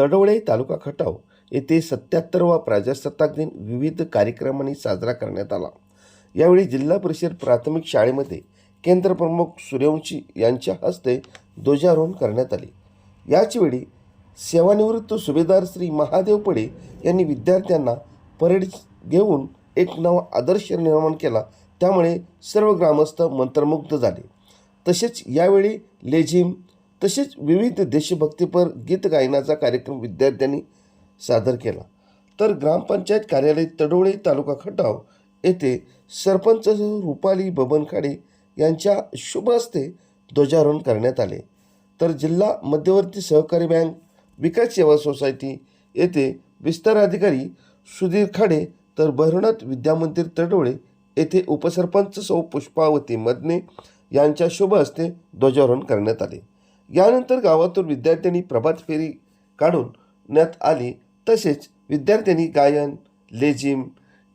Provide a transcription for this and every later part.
तडवळे तालुका खटाव येथे 77वा प्रजासत्ताक दिन विविध कार्यक्रमांनी साजरा करण्यात आला। यावेळी जिल्हा परिषद प्राथमिक शाळेमध्ये केंद्र प्रमुख सूर्यवंशी यांच्या हस्ते ध्वजारोहण करण्यात आले। याचवेळी सेवानिवृत्त सुभेदार श्री महादेव पडे यांनी विद्यार्थ्यांना परेड घेऊन एक नवा आदर्श निर्माण केला, त्यामुळे सर्व ग्रामस्थ मंत्रमुग्ध झाले। तसेच यावेळी लेझिम तसेच विविध देशभक्तीपर गीत गायनाचा कार्यक्रम विद्यार्थ्यांनी सादर केला। तर ग्रामपंचायत कार्यालय तडवळे तालुका खटाव येथे सरपंच रुपाली बबनखाडे यांच्या शुभ हस्ते ध्वजारोहण करण्यात आले। तर जिल्हा मध्यवर्ती सहकारी बँक विकास सेवा सोसायटी येथे विस्तार अधिकारी सुधीर खाडे तर भैरवनाथ विद्यामंदिर तडवळे येथे उपसरपंच सौ पुष्पावती मदने यांच्या शुभ हस्ते ध्वजारोहण करण्यात आले। यानंतर गावातून विद्यार्थ्यांनी प्रभात फेरी काढण्यात आली। तसेच विद्यार्थ्यांनी गायन, लेझिम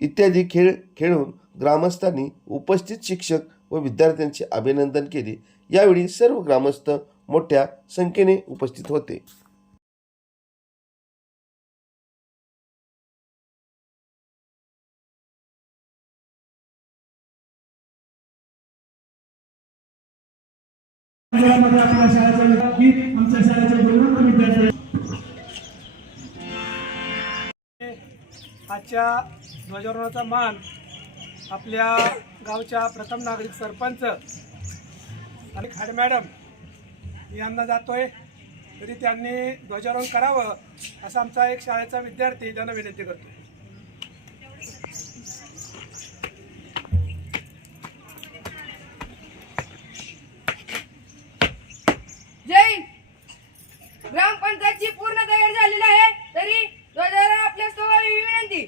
इत्यादी खेळ खेळून ग्रामस्थांनी उपस्थित शिक्षक व विद्यार्थ्यांचे अभिनंदन केले। यावेळी सर्व ग्रामस्थ मोठ्या संख्येने उपस्थित होते। आजच्या ध्वजारोहणाचा मान आपल्या गावच्या प्रथम नागरिक सरपंच आणि खाडे मॅडम यांना जातोय, तरी त्यांनी ध्वजारोहण करावं असं आमचा एक शाळेचा विद्यार्थी त्यांना विनंती करतो। जय ग्रामपंचायतची पूर्ण तयारी झालेली आहे, तरी ध्वजारोहण आपल्या स्तवावी विनंती।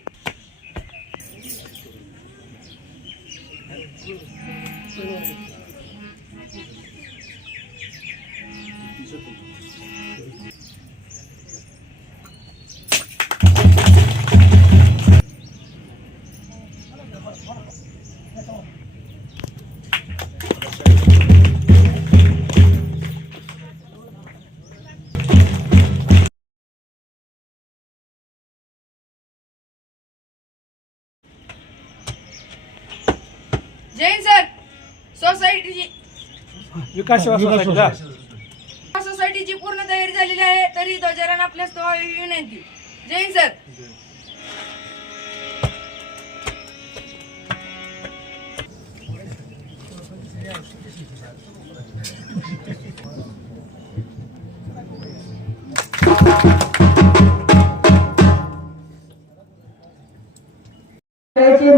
जैन सर सोसायटीची विकास सेवा सोसायटीची पूर्ण तयारी झालेली आहे, तरी ध्वजारोहण आपल्या स्तवावी विनंती। जैन सर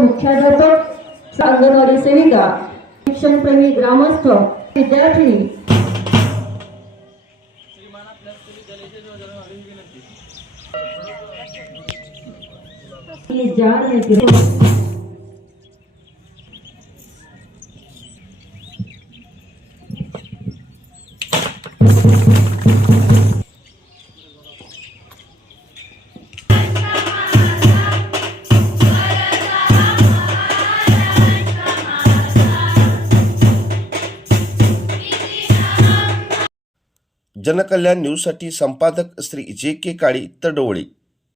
मुख्याध्यापक, अंगणवाडी सेविका, शिक्षणप्रेमी ग्रामस्थ, विद्यार्थिनी जनकल्याण न्यूजसाठी संपादक श्री जे के काळी तडवळे।